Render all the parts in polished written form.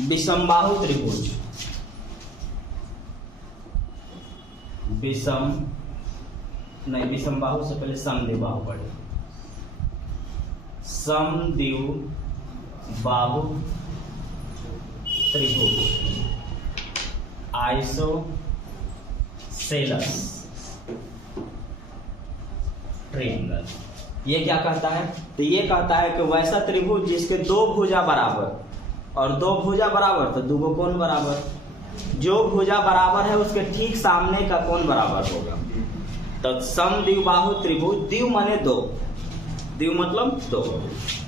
विषमबाहु त्रिभुज, विषमबाहु से पहले समद्विबाहु पढ़े। समद्विबाहु त्रिभुज, आइसोसेलेस ट्रायंगल। ये क्या कहता है? तो ये कहता है कि वैसा त्रिभुज जिसके दो भुजा बराबर, और दो भुजा बराबर तो दो कोण बराबर, जो भुजा बराबर है उसके ठीक सामने का कोण बराबर होगा। तो समद्विबाहु त्रिभुज, द्वि माने दो, द्वि मतलब दो,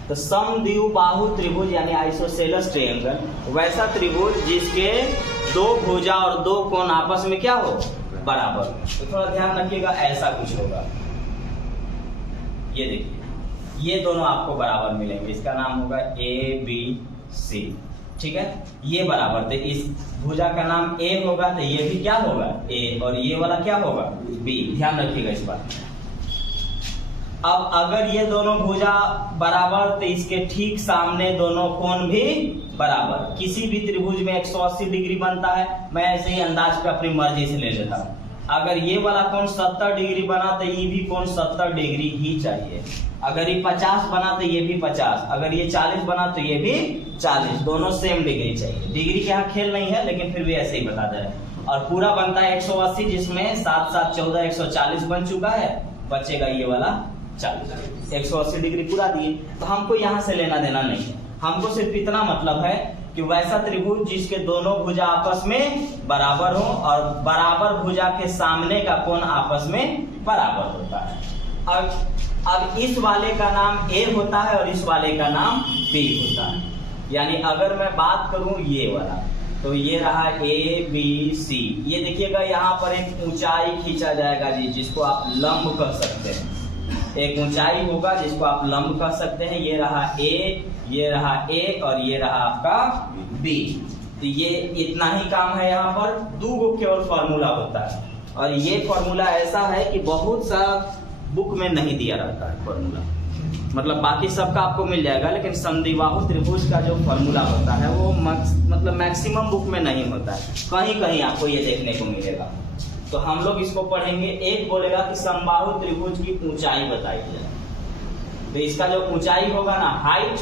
तो समद्विबाहु त्रिभुज यानी आइसोसेलेस ट्रायंगल, वैसा त्रिभुज जिसके दो भुजा और दो कोण आपस में क्या हो? बराबर। तो थोड़ा ध्यान रखिएगा, ऐसा कुछ होगा। ये देखिए, ये दोनों आपको बराबर मिलेंगे, इसका नाम होगा ABC, ठीक है। ये बराबर, तो इस भुजा का नाम A होगा, तो ये भी क्या होगा? A, और ये वाला क्या होगा? B। ध्यान रखिएगा इस बात। अब अगर ये दोनों भुजा बराबर तो इसके ठीक सामने दोनों कोण भी बराबर। किसी भी त्रिभुज में 180 डिग्री बनता है, मैं ऐसे ही अंदाज पे अपनी मर्जी से ले लेता हूँ। अगर ये वाला कोण 70 डिग्री बना तो ये भी कोण 70 डिग्री ही चाहिए। अगर ये 50 बना तो ये भी 50, अगर ये 40 बना तो ये भी 40, दोनों सेम डिग्री चाहिए। डिग्री के यहाँ खेल नहीं है, लेकिन फिर भी ऐसे ही बता दे रहे हैं। और पूरा बनता है 180, जिसमें 7 7 14 140 बन चुका है, बचेगा ये वाला 40। 180 डिग्री पूरा दिए, तो हमको यहाँ से लेना देना नहीं है। हमको सिर्फ इतना मतलब है कि वैसा त्रिभुज जिसके दोनों भुजा आपस में बराबर हो और बराबर भुजा के सामने का कोण आपस में बराबर होता है। अब इस वाले का नाम A होता है और इस वाले का नाम B होता है। यानी अगर मैं बात करूं ये वाला, तो ये रहा ABC। ये देखिएगा, यहाँ पर एक ऊंचाई खींचा जाएगा जी, जिसको आप लंब कह सकते हैं। एक ऊंचाई होगा जिसको आप लंब कह सकते हैं। ये रहा A, ये रहा A और ये रहा आपका B। तो ये इतना ही काम है। यहाँ पर दो केवल फॉर्मूला होता है, और ये फॉर्मूला ऐसा है कि बहुत सा बुक में नहीं दिया रहता है फॉर्मूला, मतलब बाकी सबका आपको मिल जाएगा, लेकिन समद्विबाहु त्रिभुज का जो फॉर्मूला होता है वो मतलब मैक्सिमम बुक में नहीं होता है, कहीं कहीं आपको ये देखने को मिलेगा। तो हम लोग इसको पढ़ेंगे। एक बोलेगा कि समबाहु त्रिभुज की ऊंचाई बताइए, तो इसका जो ऊंचाई होगा ना, हाइट,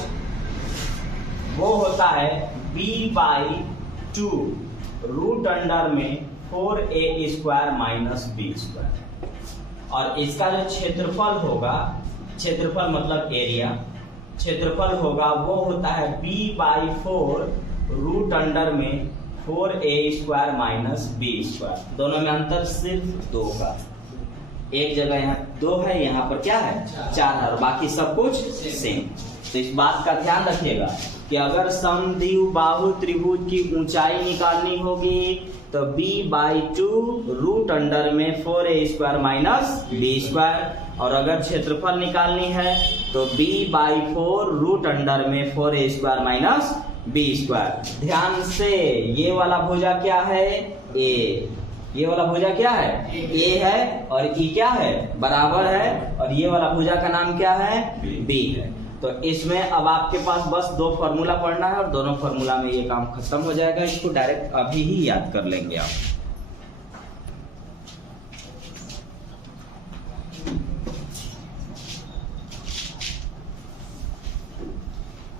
वो होता है B/2 रूट अंडर में 4A² माइनस B²। और इसका जो क्षेत्रफल होगा, क्षेत्रफल मतलब एरिया, क्षेत्रफल होगा वो होता है B/4 रूट अंडर में 4A² माइनस B²। दोनों में अंतर सिर्फ 2 का, एक जगह यहाँ 2 है, यहाँ पर क्या है 4 है, और बाकी सब कुछ सेम। तो इस बात का ध्यान रखिएगा कि अगर समद्विबाहु त्रिभुज की ऊंचाई निकालनी होगी तो B/2 रूट अंडर में 4A² माइनस B², और अगर क्षेत्रफल निकालनी है तो B/4 रूट अंडर में 4A² माइनस B²। ध्यान से, ये वाला भुजा क्या है? A। ये वाला भुजा क्या है? A है, और E क्या है? बराबर है, और ये वाला भुजा का नाम क्या है? B है। तो इसमें अब आपके पास बस 2 फॉर्मूला पढ़ना है और दोनों फॉर्मूला में ये काम खत्म हो जाएगा। इसको डायरेक्ट अभी ही याद कर लेंगे आप।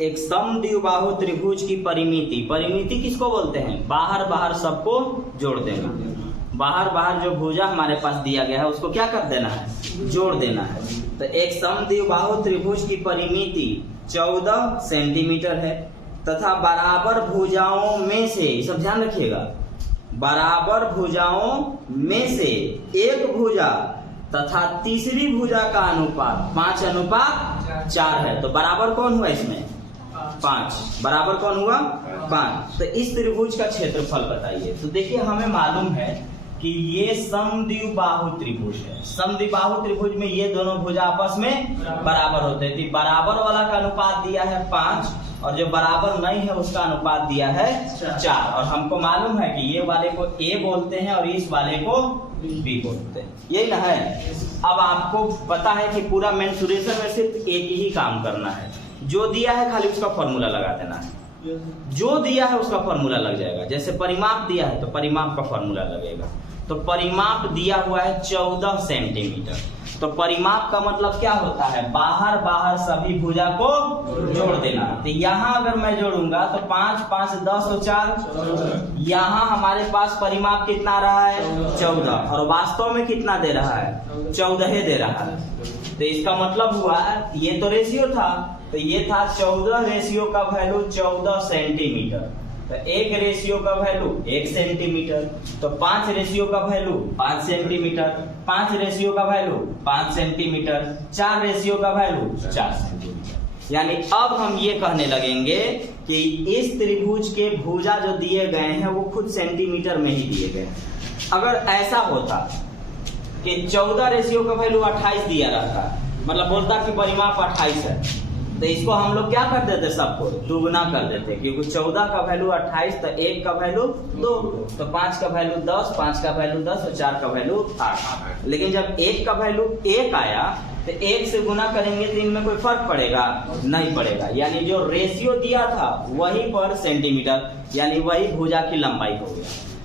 एक समद्विबाहु त्रिभुज की परिमिति, परिमिति किसको बोलते हैं? बाहर बाहर सबको जोड़ देना। बाहर बाहर जो भुजा हमारे पास दिया गया है उसको क्या कर देना है? जोड़ देना है। तो एक समद्विबाहु त्रिभुज की परिमिति 14 सेंटीमीटर है तथा बराबर भुजाओं में से, सब ध्यान रखिएगा, बराबर भुजाओं में से एक भुजा तथा तीसरी भुजा का अनुपात 5:4 है। तो बराबर कौन हुआ इसमें? 5। बराबर कौन हुआ? 5। तो इस त्रिभुज का क्षेत्रफल बताइए। तो देखिए, हमें मालूम है कि ये समद्विबाहु त्रिभुज है। समद्विबाहु त्रिभुज में ये दोनों भुजा आपस में बराबर होते थे। बराबर वाला का अनुपात दिया है 5, और जो बराबर नहीं है उसका अनुपात दिया है 4। और हमको मालूम है कि ये वाले को A बोलते हैं और इस वाले को B बोलते हैं, यही ना है। अब आपको पता है कि पूरा मेंसुरेशन में सिर्फ एक ही काम करना है, जो दिया है खाली उसका फॉर्मूला लगा देना है। जो दिया है उसका फॉर्मूला लग जाएगा। जैसे परिमाप दिया है तो परिमाप का फॉर्मूला लगेगा। तो परिमाप दिया हुआ है 14 सेंटीमीटर। तो परिमाप का मतलब क्या होता है, बाहर बाहर सभी भुजा को जोड़ देना। तो यहाँ अगर मैं जोड़ूंगा तो 5 5 10 और 4, यहाँ हमारे पास परिमाप कितना रहा है 14, और वास्तव में कितना दे रहा है 14 दे रहा है। तो इसका मतलब हुआ ये तो रेशियो था, तो ये था 14 रेशियो का वैल्यू 14 सेंटीमीटर। तो एक रेशियो का वैल्यू 1 सेंटीमीटर, तो 5 रेशियो का वैल्यू 5 सेंटीमीटर, 5 रेशियो का वैल्यू 5 सेंटीमीटर, 4 रेशियो का वैल्यू 4 सेंटीमीटर। यानी अब हम ये कहने लगेंगे कि इस त्रिभुज के भुजा जो दिए गए हैं वो खुद सेंटीमीटर में ही दिए गए हैं। अगर ऐसा होता कि 14 रेशियो का वैल्यू 28 दिया रहता, मतलब बोलता कि परिमाप 28 है, तो इसको हम लोग क्या कर देते, सबको दुगुना कर देते, क्योंकि 14 का वैल्यू 28, तो 1 का वैल्यू 2, तो 5 का वैल्यू 10, 5 का वैल्यू 10 और 4 का वैल्यू 8। लेकिन जब 1 का वैल्यू 1 आया तो 1 से गुना करेंगे तो इनमें कोई फर्क पड़ेगा नहीं पड़ेगा। यानी जो रेशियो दिया था वही पर सेंटीमीटर, यानी वही भुजा की लंबाई हो गया।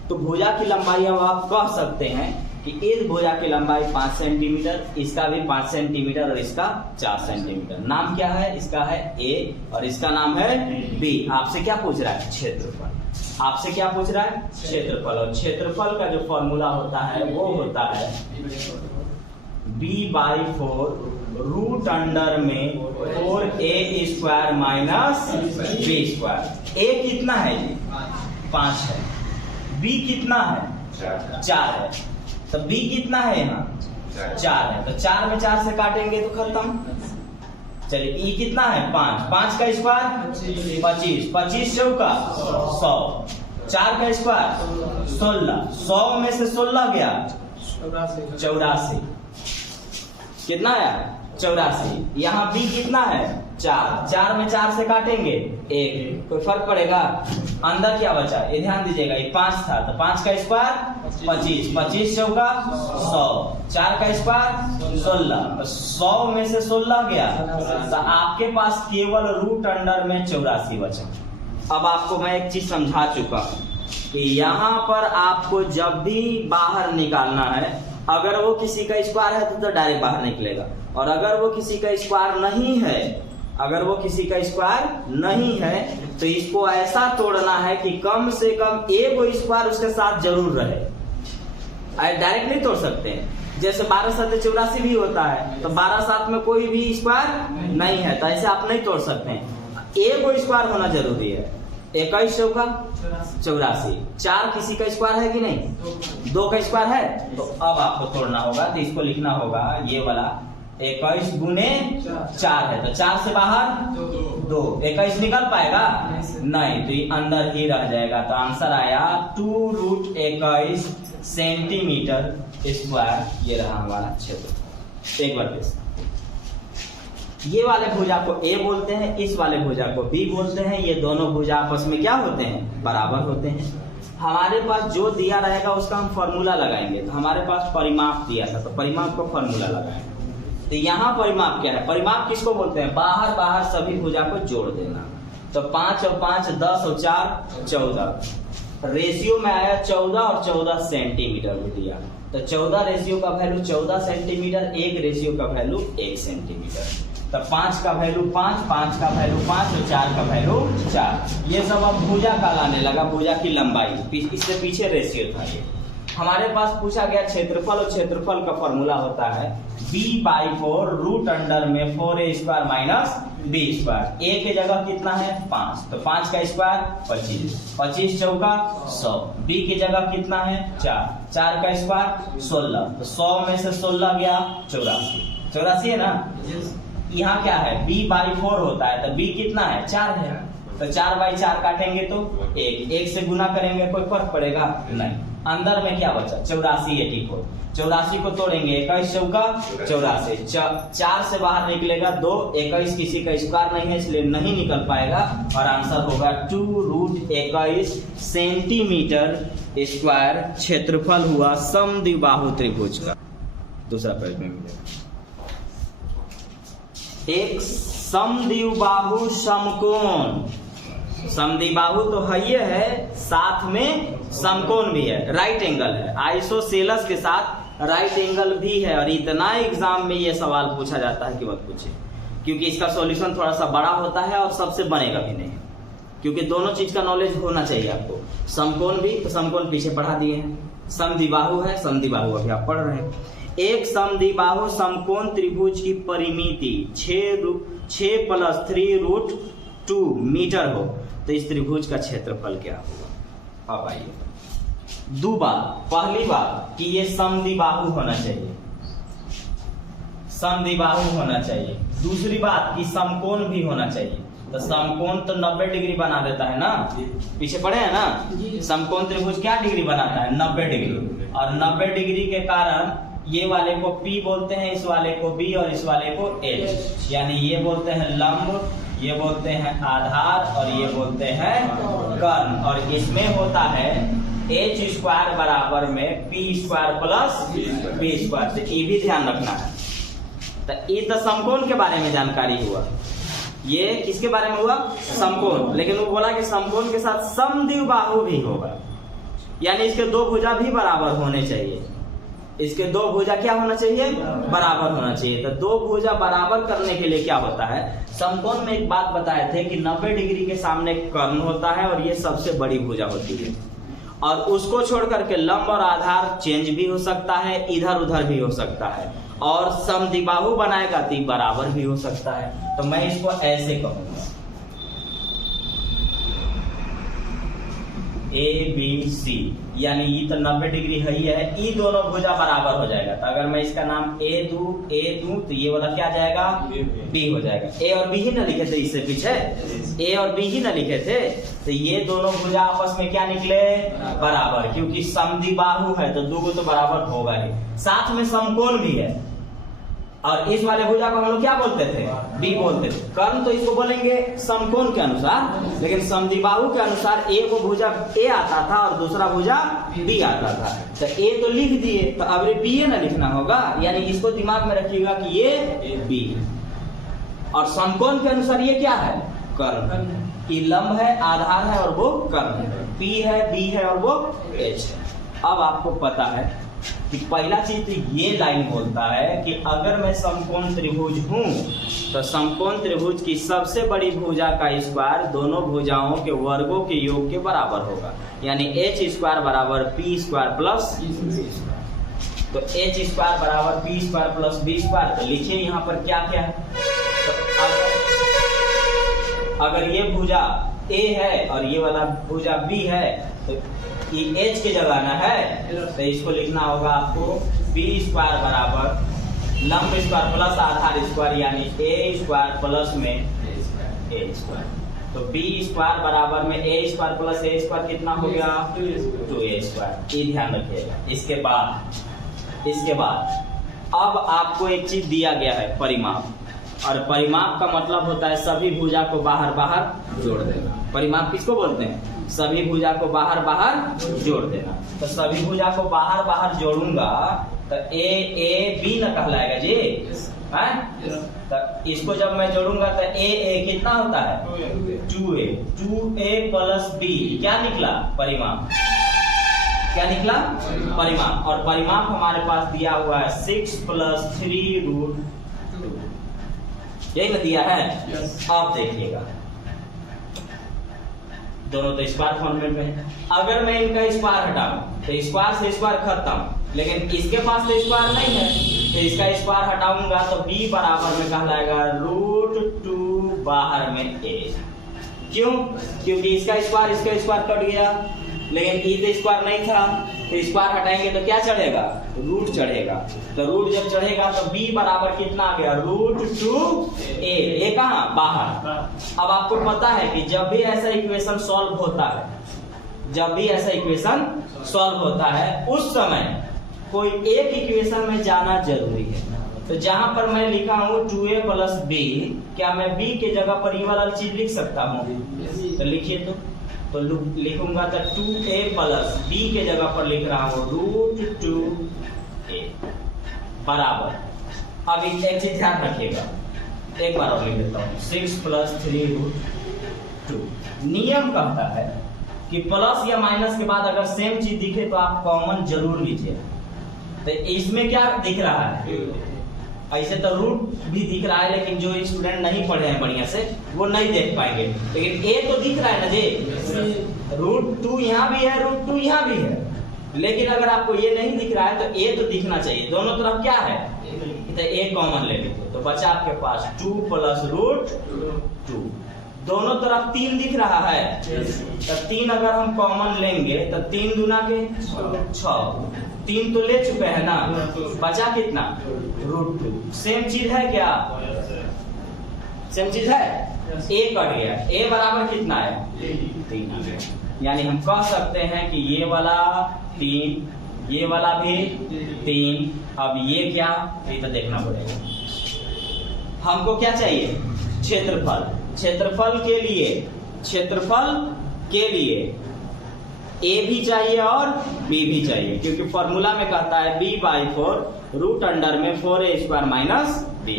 तो भुजा की लंबाई अब आप कह सकते हैं कि इस भुजा की लंबाई 5 सेंटीमीटर, इसका भी 5 सेंटीमीटर और इसका 4 सेंटीमीटर। नाम क्या है, इसका है ए और इसका नाम है बी। आपसे क्या पूछ रहा है, क्षेत्रफल। आपसे क्या पूछ रहा है, क्षेत्रफल। और क्षेत्रफल का जो फॉर्मूला होता है वो होता है b/4 रूट अंडर में 4a² माइनस b²। a कितना है, 5 है। b कितना है, 4 है। तो b कितना है, यहाँ 4 है। तो 4 में 4 से काटेंगे तो खत्म। चलिए e कितना है, 5, 5 का स्क्वायर 25, 25 चौका 100, 4 का स्क्वायर 16, 100 में से 16 गया 84, कितना है 84। यहाँ b कितना है, 4, 4 में 4 से काटेंगे 1, कोई फर्क पड़ेगा। अंदर क्या बचा, ये ध्यान दीजिएगा, ये 5 था, तो 5 का स्क्वायर 25, 25 चौका 100, 4 का स्क्वायर 16, तो 100 में से 16 गया, तो आपके पास केवल रूट अंडर में 84 बचा। अब आपको मैं एक चीज समझा चुका हूँ कि यहाँ पर आपको जब भी बाहर निकालना है, अगर वो किसी का स्क्वायर है तो डायरेक्ट बाहर निकलेगा, और अगर वो किसी का स्क्वायर नहीं है, अगर वो किसी का स्क्वायर नहीं है तो इसको ऐसा तोड़ना है कि कम से कम एक स्क्वायर उसके साथ जरूर रहे। डायरेक्ट नहीं तोड़ सकते हैं। जैसे 12 7 84 भी होता है, तो 12 7 में कोई भी स्क्वायर नहीं है, तो ऐसे आप नहीं तोड़ सकते हैं। एक स्क्वायर होना जरूरी है। 21 चौका 84, 4 किसी का स्क्वायर है कि नहीं, 2 का स्क्वायर है, तो अब आपको तोड़ना होगा। तो इसको लिखना होगा ये वाला 21 गुने 4 है, तो 4 से बाहर 2, 21 निकल पाएगा नहीं, तो ये अंदर ही रह जाएगा। तो आंसर आया 2√21 सेंटीमीटर स्क्वायर। ये रहा हमारा क्षेत्र। एक बार फिर, ये वाले भुजा को ए बोलते हैं, इस वाले भुजा को बी बोलते हैं। ये दोनों भुजा आपस में क्या होते हैं, बराबर होते हैं। हमारे पास जो दिया रहेगा उसका हम फॉर्मूला लगाएंगे। तो हमारे पास परिमाप दिया था, तो परिमाप का फॉर्मूला लगाएंगे। तो यहाँ परिमाप क्या है, परिमाप किसको बोलते हैं, बाहर बाहर सभी भुजा को जोड़ देना। तो 5 और 5 10 और 4 14, रेशियो में आया 14 और 14 सेंटीमीटर भी दिया। तो 14 रेशियो का वैल्यू 14 सेंटीमीटर, 1 रेशियो का वैल्यू 1 सेंटीमीटर। तो 5 का वैल्यू 5, 5 का वैल्यू 5 और 4 का वैल्यू 4। ये सब अब भुजा का लाने लगा, भुजा की लंबाई। इससे पीछे रेशियो था। ये हमारे पास पूछा गया क्षेत्रफल, और क्षेत्रफल का फॉर्मूला होता है b/4 रूट अंडर में 4a² माइनस b²। a के जगह कितना है 5, तो 5 का स्क्वायर 25, 25 चौका 100, b की जगह कितना है 4, 4 का स्क्वायर 16, तो 100 में से 16 गया 84, 84 है ना। यहाँ क्या है, b/4 होता है, तो b कितना है 4 है, तो 4/4 काटेंगे तो 1 से गुना करेंगे, कोई फर्क पड़ेगा नहीं। अंदर में क्या बचा 84, 84, 84 को तोड़ेंगे 21 चौका 84, 4 से बाहर निकलेगा 2, 21 किसी का स्क्वायर नहीं है इसलिए नहीं निकल पाएगा, और आंसर होगा 2√21 सेंटीमीटर स्क्वायर क्षेत्रफल हुआ समद्विबाहु त्रिभुज का। दूसरा पेज में मिलेगा। एक समद्विबाहु समकोण समद्विबाहु तो है ये है, साथ में समकोण भी है, राइट एंगल है, आइसोसेलस के साथ राइट एंगल भी है। और इतना एग्जाम में ये सवाल पूछा जाता है कि मत पूछिए, क्योंकि इसका सॉल्यूशन थोड़ा सा बड़ा होता है और सबसे बनेगा भी नहीं, क्योंकि दोनों चीज का नॉलेज होना चाहिए आपको। समकोण भी, तो समकोण पीछे पढ़ा दिए हैं, समद्विबाहु है, समद्विबाहु अभी आप पढ़ रहे हैं। एक समद्विबाहु समकोण त्रिभुज की परिमिति 6+3√2 मीटर हो तो इस त्रिभुज का क्षेत्रफल क्या होगा? अब आइए, दो बात। पहली बात कि ये समद्विबाहु होना चाहिए, समद्विबाहु होना चाहिए। दूसरी बात कि समकोण भी होना चाहिए। तो समकोण तो 90 डिग्री बना देता है ना, पीछे पढ़े हैं ना, समकोण त्रिभुज क्या डिग्री बनाता है? 90 डिग्री। और 90 डिग्री के कारण ये वाले को P बोलते हैं, इस वाले को B और इस वाले को H, यानी ये बोलते हैं लंब, ये बोलते हैं आधार और ये बोलते हैं कर्ण। और इसमें होता है H² बराबर में P² प्लस B²। तो ये भी ध्यान रखना है। तो ये तो समकोण के बारे में जानकारी हुआ, ये किसके बारे में हुआ? समकोण। लेकिन वो बोला कि समकोण के साथ समद्विबाहु भी होगा, यानी इसके दो भुजा भी बराबर होने चाहिए। इसके दो भुजा क्या होना चाहिए? बराबर होना चाहिए। तो दो भुजा बराबर करने के लिए क्या होता है? समकोण में एक बात बताए थे कि 90 डिग्री के सामने कर्ण होता है और ये सबसे बड़ी भुजा होती है, और उसको छोड़ करके लंब और आधार चेंज भी हो सकता है, इधर उधर भी हो सकता है, और समद्विबाहु बनाएगा तो बराबर भी हो सकता है। तो मैं इसको ऐसे कहूंगा ABC, यानी ये तो 90 डिग्री है ही है, ये दोनों भुजा बराबर हो जाएगा। तो अगर मैं इसका नाम A दूं तो ये वाला क्या जाएगा? B हो जाएगा। A और B ही ना लिखे थे इससे पीछे, A और B ही ना लिखे थे, तो ये दोनों भुजा आपस में क्या निकले? बराबर, क्योंकि समद्विबाहु है तो दो तो बराबर होगा ही, साथ में समकोण भी है। और इस वाले भुजा को हम लोग क्या बोलते थे? B बोलते थे। कर्ण तो इसको बोलेंगे समकोण के अनुसार, लेकिन समद्विबाहु के अनुसार एक भुजा A आता था और दूसरा भुजा B आता था। तो A तो लिख दिए, तो अब B ना लिखना होगा, यानी इसको दिमाग में रखिएगा कि ये B। और समकोण के अनुसार ये क्या है? कर्ण। ये लंब है, आधार है और वो कर्ण है, P है, B है और वो H है। अब आपको पता है कि पहला चीज तो ये लाइन बोलता है कि अगर मैं समकोण त्रिभुज हूं तो समकोण त्रिभुज की सबसे बड़ी भुजा का स्क्वायर दोनों भुजाओं के वर्गों के योग के बराबर होगा, यानी H² बराबर P² प्लस B²। तो H² बराबर P² प्लस B²। तो लिखिए यहाँ पर क्या क्या है। तो अगर ये भुजा A है और ये वाला भुजा B है तो ये H की जगह ना है, तो इसको लिखना होगा आपको B² बराबर लंब स्क्वायर प्लस आधार स्क्वायर, यानी A² प्लस में A²। तो B² बराबर में A² प्लस A² कितना हो गया? 2A²। ये ध्यान रखिएगा। इसके बाद अब आपको एक चीज दिया गया है, परिमाप। और परिमाप का मतलब होता है सभी भुजा को बाहर बाहर जोड़ देना। परिमाप किसको बोलते हैं? सभी भुजा को बाहर बाहर जोड़ देना। तो सभी भुजा को बाहर बाहर जोड़ूंगा तो B न कहलाएगा जी, है? तो इसको जब मैं जोड़ूंगा तो A कितना होता है? 2A plus B। क्या निकला? परिमाप। क्या निकला? परिमाप। और परिमाप हमारे पास दिया हुआ है 6+3√2, यही ना दिया है? आप देखिएगा, दोनों तो स्क्वायर फॉर्मेट में है। अगर मैं इनका स्क्वायर हटाऊं तो स्क्वायर से स्क्वायर खत्म, लेकिन इसके पास तो स्क्वायर नहीं है, तो इसका स्क्वायर हटाऊंगा तो B बराबर में कहलाएगा √2 बाहर में A। क्यों? क्योंकि इसका स्क्वायर कट गया, लेकिन E तो स्क्वायर नहीं था, तो स्क्वायर हटाएंगे तो क्या चढ़ेगा? रूट चढ़ेगा। तो रूट जब चढ़ेगा तो B बराबर कितना आ गया? √2A। A कहाँ? बाहर। अब आपको पता है कि जब भी ऐसा इक्वेशन सॉल्व होता है, उस समय कोई एक इक्वेशन में जाना जरूरी है। तो जहां पर मैं लिखा हूं 2A प्लस B, क्या मैं B के जगह पर ये वाला चीज लिख सकता हूँ? तो लिखिए। तो लिखूंगा तो 2A प्लस B के जगह पर लिख रहा हूँ √2A बराबर। अब एक चीज ध्यान रखिएगा, एक बार और लिख देता हूँ 6+3√2। नियम कहता है कि प्लस या माइनस के बाद अगर सेम चीज दिखे तो आप कॉमन जरूर लीजिए। तो इसमें क्या दिख रहा है, ऐसे तो रूट भी दिख रहा है, लेकिन जो स्टूडेंट नहीं पढ़े हैं बढ़िया से वो नहीं देख पाएंगे, लेकिन ए तो दिख रहा है ना जी, रूट 2 यहाँ भी है, रूट 2 यहाँ भी है। लेकिन अगर आपको ये नहीं दिख रहा है तो ए तो दिखना चाहिए। दोनों तरफ क्या है, तो ए कॉमन ले लीजिए, तो बचा आपके पास 2 प्लस रूट 2। दोनों तरफ 3 दिख रहा है, तो 3 अगर हम कॉमन लेंगे तो 3 दूना के 6, 3 तो ले चुके हैं ना, बचा कितना, रूट 2। सेम चीज है क्या, सेम चीज है, ए कट गया, ए बराबर कितना है 3। यानी हम कह सकते हैं कि ये वाला 3, ये वाला भी 3। अब ये क्या, ये तो देखना पड़ेगा। हमको क्या चाहिए, क्षेत्रफल। क्षेत्रफल के लिए ए भी चाहिए और बी भी चाहिए, क्योंकि फॉर्मूला में कहता है b/4 रूट अंडर में 4a² माइनस b²।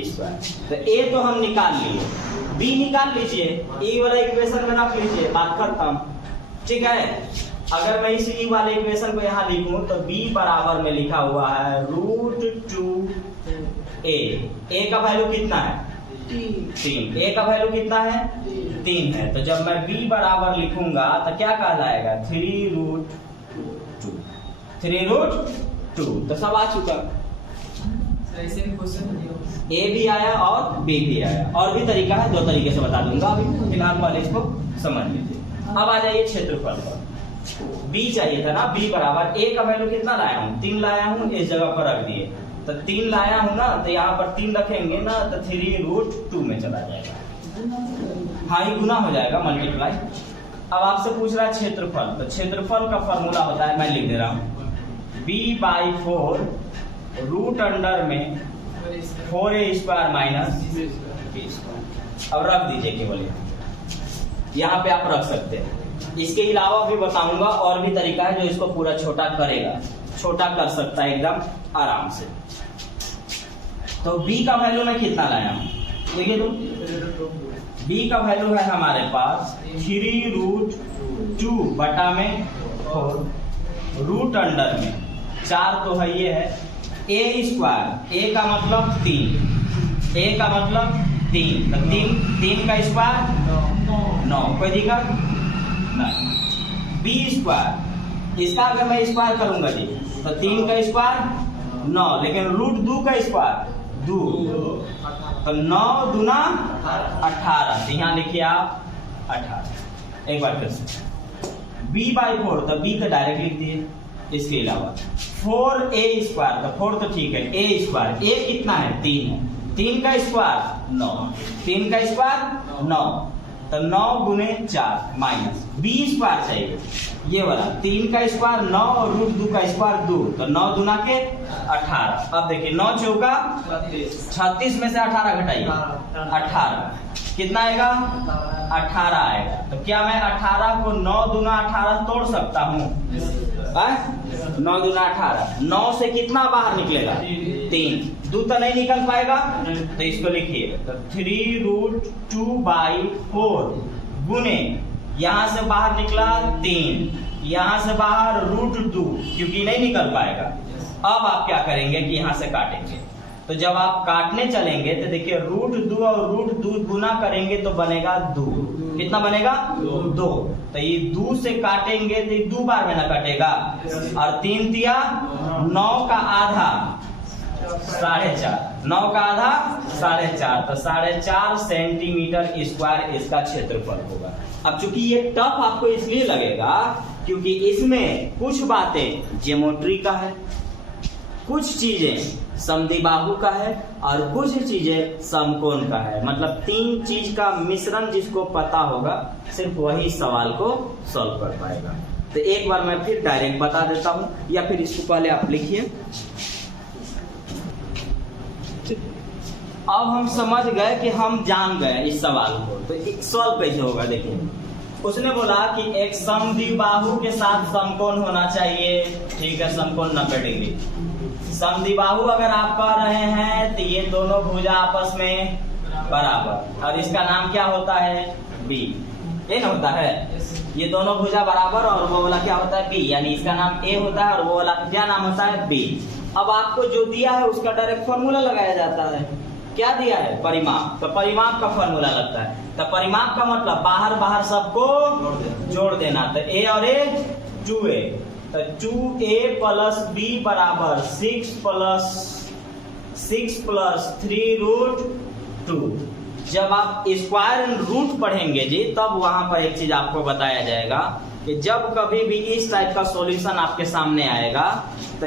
तो ए तो हम निकाल लिए, बी निकाल लीजिए, ए वाला इक्वेशन में रख लीजिए, बात खत्म। ठीक है, अगर मैं इस ई वाले इक्वेशन को यहाँ लिखूं तो b बराबर में लिखा हुआ है रूट 2a। ए का वैल्यू कितना है, 3। ए का वैल्यू कितना है, 3 है। तो जब मैं b बराबर लिखूंगा तो क्या कहा जाएगा, 3 रूट 2। तो सब आ चुका, ए भी आया और बी भी आया। और भी तरीका है, 2 तरीके से बता दूंगा, अभी फिलहाल वाले इसको समझ लीजिए। अब आ जाइए क्षेत्रफल पर। बी चाहिए था ना, बी बराबर ए का वैल्यू कितना लाया हूँ, 3 लाया हूँ, इस जगह पर रख दिए। तो 3 लाया हूँ ना, तो यहाँ पर 3 रखेंगे ना, तो 3 रूट 2 में चला जाएगा। हाँ, ये गुना हो जाएगा, मल्टीप्लाई। अब आपसे पूछ रहा है क्षेत्रफल, तो क्षेत्रफल का फॉर्मूला होता है, मैं लिख दे रहा हूँ, b/4 रूट अंडर में 4a² माइनस b²। अब रख दीजिए केवल, यहाँ पे आप रख सकते हैं। इसके अलावा भी बताऊंगा और भी तरीका है जो इसको पूरा छोटा करेगा, छोटा कर सकता है एकदम आराम से। तो b का वैल्यू मैं कितना लाया हूं, देखिए तो b का वैल्यू है हमारे पास 3 रूट 2 बटा में 4 रूट अंडर में 4 तो है, ये है a²। a का मतलब 3, a का मतलब 3, तो 3 का स्क्वायर 9, कोई दिक्कत नहीं। b², इसका अगर मैं स्क्वायर करूंगा जी तो 3 का स्क्वायर 9, लेकिन रूट 2 का स्क्वायर 2, तो 9 दूना 18। तो यहाँ लिखिए आप 18। एक बार फिर से b/4, तो b का डायरेक्ट लिख दिए। इसके अलावा 4a², तो 4 तो ठीक है, a², a कितना है, 3 है, 3 का स्क्वायर 9, 3 का स्क्वायर 9, तो 9 गुने 4 माइनस b² चाहिए, ये वाला 3 का स्क्वायर 9 और रूट 2 का स्क्वायर 2, तो 9 दूना के 18। अब देखिए 9 चौका 36 में से 18 घटाइए, 18 कितना आएगा, 18 आएगा। तो क्या मैं 18 को 9 दूना 18 तोड़ सकता हूँ, 9 दूना 18, 9 से कितना बाहर निकलेगा, 3, 2 तो नहीं निकल पाएगा, तो इसको लिखिए, तो 3 रूट 2/4 गुने, यहाँ से बाहर निकला 3, यहाँ से बाहर रूट 2, क्योंकि नहीं निकल पाएगा। अब आप क्या करेंगे कि यहाँ से काटेंगे, तो जब आप काटने चलेंगे तो देखिए रूट 2 और रूट 2 गुना करेंगे तो बनेगा 2, कितना बनेगा 2, तो ये 2 से काटेंगे तो ये 2 बार में ना कटेगा, और 3 तिया 9 का आधा 4.5, 9 का आधा 4.5, तो 4.5 सेंटीमीटर स्क्वायर इसका क्षेत्रफल होगा। अब चूंकि ये टफ आपको इसलिए लगेगा क्योंकि इसमें कुछ बातें ज्योमेट्री का है, कुछ चीजें समद्विबाहु का है और कुछ चीजें समकोण का है। मतलब 3 चीज का मिश्रण जिसको पता होगा सिर्फ वही सवाल को सॉल्व कर पाएगा। तो एक बार मैं फिर डायरेक्ट बता देता हूं, या फिर इसको पहले आप लिखिए। अब हम समझ गए कि हम जान गए इस सवाल को, तो सॉल्व कैसे होगा देखिए। उसने बोला कि एक समद्विबाहु के साथ समकोण होना चाहिए, ठीक है, समकोण 90 डिग्री। समद्विबाहु अगर आप कह रहे हैं तो ये दोनों भुजा आपस में बराबर, और इसका नाम क्या होता है, बी। ये ना होता है, ये दोनों भुजा बराबर और वो वाला क्या होता है बी, यानी इसका नाम ए होता है और वो वाला क्या नाम होता है बी। अब आपको जो दिया है उसका डायरेक्ट फॉर्मूला लगाया जाता है। क्या दिया है? परिमाप। तो परिमाप का फॉर्मूला लगता है। तो परिमाप का मतलब बाहर बाहर सबको जोड़ देना। तो ए और ए 2a, तो 2a प्लस b बराबर 6 प्लस 3√2। जब आप स्क्वायर रूट पढ़ेंगे जी तब वहां पर एक चीज आपको बताया जाएगा कि जब कभी भी इस टाइप का सॉल्यूशन आपके सामने आएगा तो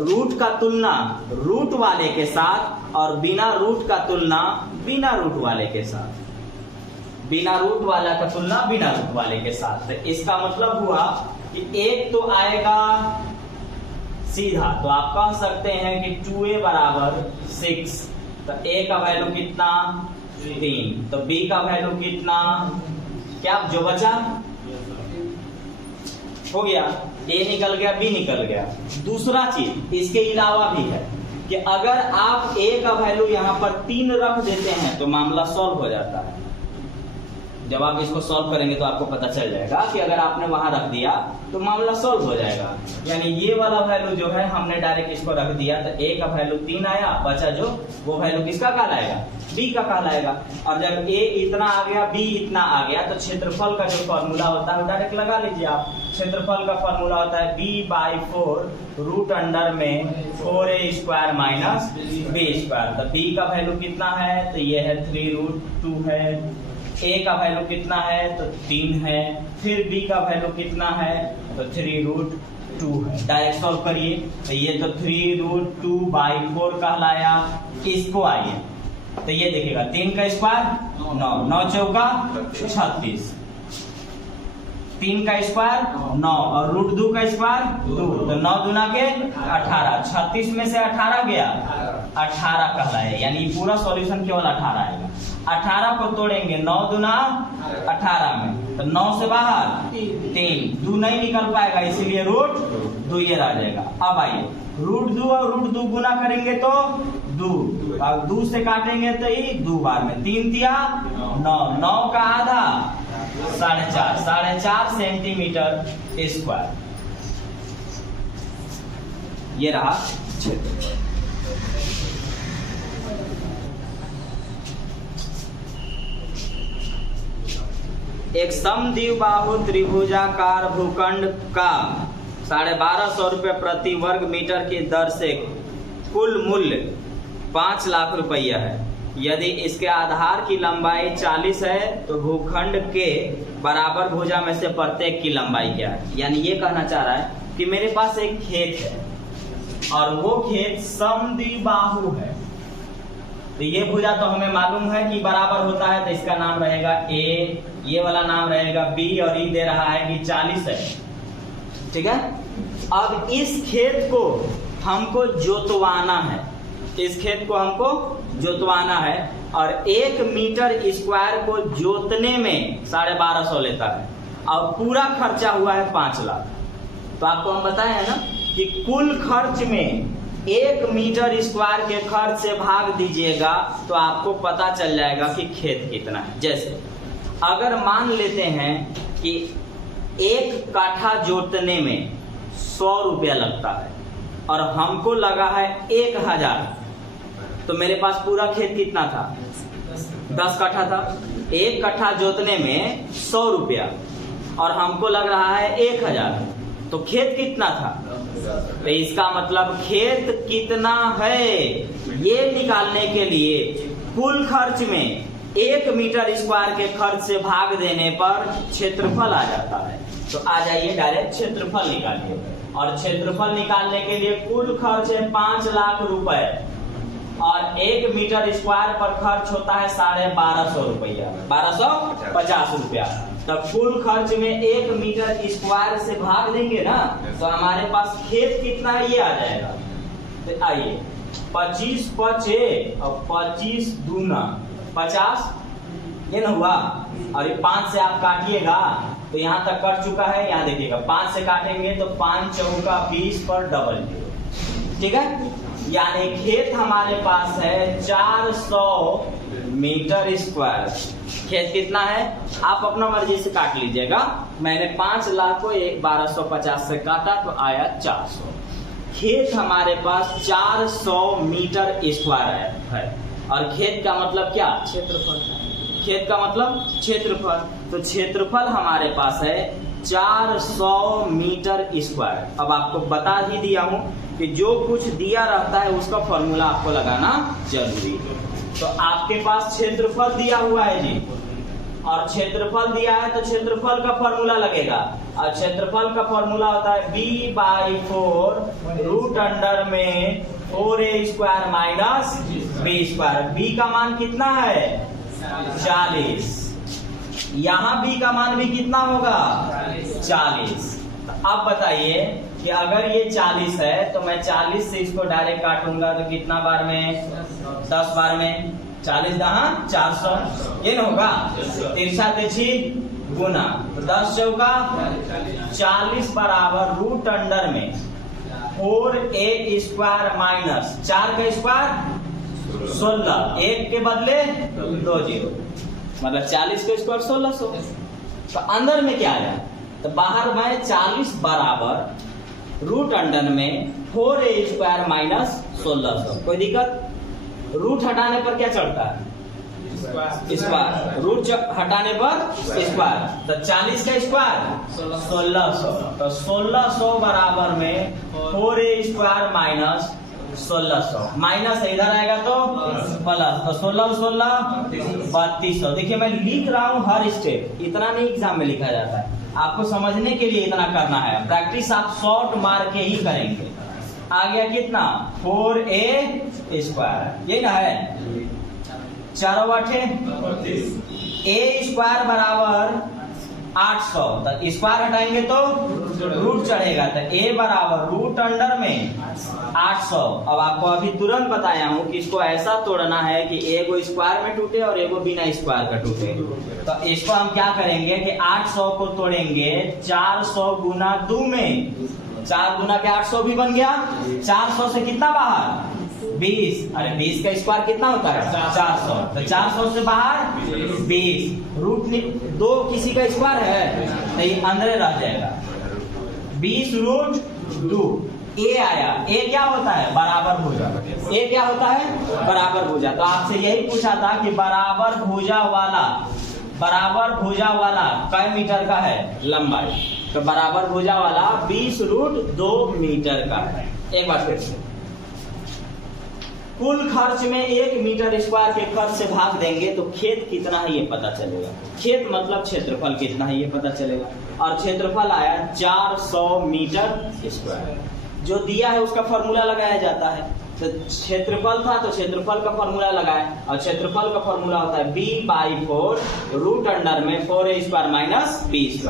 रूट का तुलना रूट वाले के साथ और बिना रूट का तुलना बिना रूट वाले के साथ, बिना रूट वाला का तुलना बिना रूट वाले के साथ। तो इसका मतलब हुआ कि एक तो आएगा सीधा, तो आप कह सकते हैं कि 2a बराबर 6, तो a का वैल्यू कितना 3, तो b का वैल्यू कितना, क्या जो बचा हो गया, a निकल गया b निकल गया। दूसरा चीज इसके अलावा भी है कि अगर आप a का वैल्यू यहाँ पर 3 रख देते हैं तो मामला सॉल्व हो जाता है। जब आप इसको सॉल्व करेंगे तो आपको पता चल जाएगा कि अगर आपने वहां रख दिया तो मामला सॉल्व हो जाएगा। यानी ये वाला वैल्यू जो है हमने डायरेक्ट इसको रख दिया तो a का वैल्यू 3 आया, बचा जो वो वैल्यू किसका कहलाएगा, b का कहलाएगा। और जब a इतना आ गया b इतना आ गया तो क्षेत्रफल का जो फॉर्मूला होता है वो डायरेक्ट लगा लीजिए आप। क्षेत्रफल का फॉर्मूला होता है b/4 रूट अंडर में 4a² माइनस b²। तो b का वैल्यू कितना है, तो ये है 3√2 है। a का वैल्यू कितना है, तो 3 है। फिर b का वैल्यू कितना है, तो 3√2 है। डायरेक्ट सॉल्व करिए तो ये तो 3√2/4 कहलाया। इसको आइए तो ये देखिएगा 3 का स्क्वायर 9, 9 चौका 36, 3 का स्क्वायर 9 और √2 का स्क्वायर 2, तो 9 दूना के 18, 36 में से 18 गया 18 कहलाए। यानी पूरा सॉल्यूशन केवल 18 आएगा। 18 को तोड़ेंगे 9 दूना 18 में, तो 9 से बाहर 3, 2 नहीं निकल पाएगा इसीलिए √2 ये रह जाएगा। अब आइए √2 और √2 गुना करेंगे तो 2, अब 2 से काटेंगे तो ये 2 बार में 3 तिया 9, 9 का आधा 4.5 सेंटीमीटर स्क्वायर। ये रहा क्षेत्र। एक समद्विबाहु त्रिभुजाकार भूखंड का 1250 रुपये प्रति वर्ग मीटर की दर से कुल मूल्य 5 लाख रुपया है। यदि इसके आधार की लंबाई 40 है तो भूखंड के बराबर भुजा में से प्रत्येक की लंबाई क्या है। यानी ये कहना चाह रहा है कि मेरे पास एक खेत है और वो खेत समद्विबाहु है। तो ये भुजा तो हमें मालूम है कि बराबर होता है, तो इसका नाम रहेगा a, ये वाला नाम रहेगा b और ये दे रहा है कि 40 है। ठीक है। अब इस खेत को हमको जोतवाना है, इस खेत को हमको जोतवाना है और 1 मीटर स्क्वायर को जोतने में 1250 लेता है और पूरा खर्चा हुआ है 5 लाख। तो आपको हम बताए हैं ना कि कुल खर्च में 1 मीटर स्क्वायर के खर्च से भाग दीजिएगा तो आपको पता चल जाएगा कि खेत कितना है। जैसे अगर मान लेते हैं कि 1 काठा जोतने में 100 रुपया लगता है और हमको लगा है 1000, तो मेरे पास पूरा खेत कितना था, 10 कट्ठा था। 1 कट्ठा जोतने में 100 रुपया और हमको लग रहा है 1000, तो खेत कितना था। तो इसका मतलब खेत कितना है ये निकालने के लिए कुल खर्च में 1 मीटर स्क्वायर के खर्च से भाग देने पर क्षेत्रफल आ जाता है। तो आ जाइए डायरेक्ट क्षेत्रफल निकालिए। और क्षेत्रफल निकालने के लिए कुल खर्च है 5 लाख रुपए और 1 मीटर स्क्वायर पर खर्च होता है 1250 रुपया, 1250 रुपया। तब कुल खर्च में 1 मीटर स्क्वायर से भाग देंगे ना तो हमारे पास खेत कितना है ये आ जाएगा। तो आइए 25 पचे और 25 दूना 50, ये ना हुआ। और ये 5 से आप काटिएगा तो यहाँ तक कट चुका है। यहाँ देखिएगा 5 से काटेंगे तो 5 चौका 20 पर डबल 0। ठीक है। यानी खेत हमारे पास है 490 मीटर स्क्वायर। खेत कितना है आप अपना मर्जी से काट लीजिएगा। मैंने 5 लाख को 1250 से काटा तो आया 400। खेत हमारे पास 400 मीटर स्क्वायर है और खेत का मतलब क्या? क्षेत्रफल। खेत का मतलब क्षेत्रफल। तो क्षेत्रफल हमारे पास है 400 मीटर स्क्वायर। अब आपको बता ही दिया हूं कि जो कुछ दिया रहता है उसका फॉर्मूला आपको लगाना जरूरी है। तो आपके पास क्षेत्रफल दिया हुआ है जी, और क्षेत्रफल दिया है तो क्षेत्रफल का फॉर्मूला लगेगा, और क्षेत्रफल का फॉर्मूला होता है b/4 रूट अंडर में 4a² माइनस b²। b का मान कितना है? 40। यहाँ b का मान भी कितना होगा? 40। अब बताइए कि अगर ये 40 है तो मैं 40 से इसको डायरेक्ट काटूंगा तो कितना बार में? 10 बार में। 40 दहा 400, ये न होगा? तिरछा तिरछी गुना 10 चौका 40 बराबर रूट अंडर में 4a² माइनस 4 का स्क्वायर 16, 1 के बदले 2 0, मतलब 40 का स्क्वायर 1600। तो अंदर में क्या आया? तो बाहर में 40 बराबर रूट अंडर में 4a² माइनस 1600। कोई दिक्कत? रूट हटाने पर क्या चढ़ता है? स्क्वायर। रूट हटाने पर स्क्वायर। तो 40 का स्क्वायर 1600। तो 1600 बराबर में 4a² माइनस 1600। माइनस इधर आएगा तो प्लस, तो 16 16 3200। देखिए मैं लिख रहा हूँ हर स्टेप, इतना नहीं एग्जाम में लिखा जाता है, आपको समझने के लिए इतना करना है। प्रैक्टिस आप शॉर्ट मार के ही करेंगे। आ गया कितना? 4a², ये ना है 4 8 a² बराबर 800। तो स्क्वायर हटाएंगे तो रूट चढ़ेगा, तो a बराबर रूट अंडर में 800। अब आपको अभी तुरंत बताया हूं कि इसको ऐसा तोड़ना है कि एगो स्क्वायर में टूटे और एगो बिना स्क्वायर का टूटे। तो इसको हम क्या करेंगे कि 800 को तोड़ेंगे 400 गुना 2 में। 4 गुना के 800 भी बन गया। 400 से कितना बाहर? 20। अरे 20 का स्क्वायर कितना होता है? 400। तो 400 से बाहर 20। रूट 2 किसी का स्क्वायर है नहीं, अंदर रह जाएगा। 20 रूट 2। ए आया। ए क्या होता है? बराबर भुजा। ए क्या होता है? बराबर भुजा। तो आपसे यही पूछा था कि बराबर भुजा वाला कई मीटर का है? लंबाई। तो बराबर भुजा वाला 20 रूट 2 मीटर का है। एक बार फिर से, कुल खर्च में 1 मीटर स्क्वायर के खर्च से भाग देंगे तो खेत कितना है ये पता चलेगा। खेत मतलब क्षेत्रफल कितना है ये पता चलेगा, और क्षेत्रफल आया 400 मीटर स्क्वायर। जो दिया है उसका फॉर्मूला लगाया जाता है। तो क्षेत्रफल था तो क्षेत्रफल का फॉर्मूला लगाए, और क्षेत्रफल का फॉर्मूला होता है b/4 रूट अंडर में 4a² माइनस b²।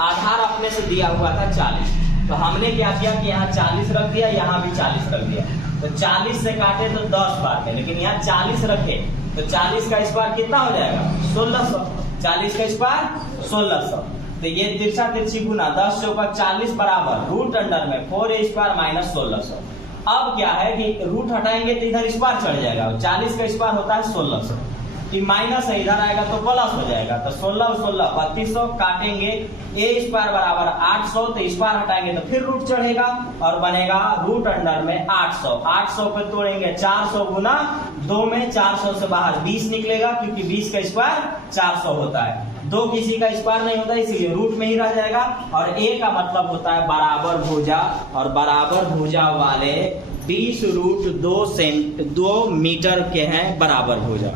आधार अपने से दिया हुआ था 40, तो हमने क्या किया कि यहाँ 40 रख दिया, यहाँ भी 40 रख दिया। तो 40 से काटे तो 10 बार के, लेकिन यहाँ 40 रखे तो 40 का स्क्वायर कितना हो जाएगा? 1600। 40 का स्क्वायर 1600। तो ये तिरछा तिरछी गुना 10 चौका 40 बराबर रूट अंडर में 4a² माइनस 1600। अब क्या है कि रूट हटाएंगे तो इधर स्क्वायर चढ़ जाएगा। 40 का स्क्वायर होता है 1600, कि माइनस है इधर आएगा तो प्लस हो जाएगा। तो 16 16 3200 काटेंगे, a² बराबर 800। तो स्क्वायर हटाएंगे तो फिर रूट चढ़ेगा और बनेगा रूट अंडर में 800। 800 पे तोड़ेंगे 400 गुना 2 में, 400 से बाहर 20 निकलेगा, क्योंकि 20 का स्क्वायर 400 होता है। 2 किसी का स्क्वायर नहीं होता, इसीलिए रूट में ही रह जाएगा। और a का मतलब होता है बराबर भुजा, और बराबर भुजा वाले 20 रूट 2 मीटर के हैं बराबर भुजा।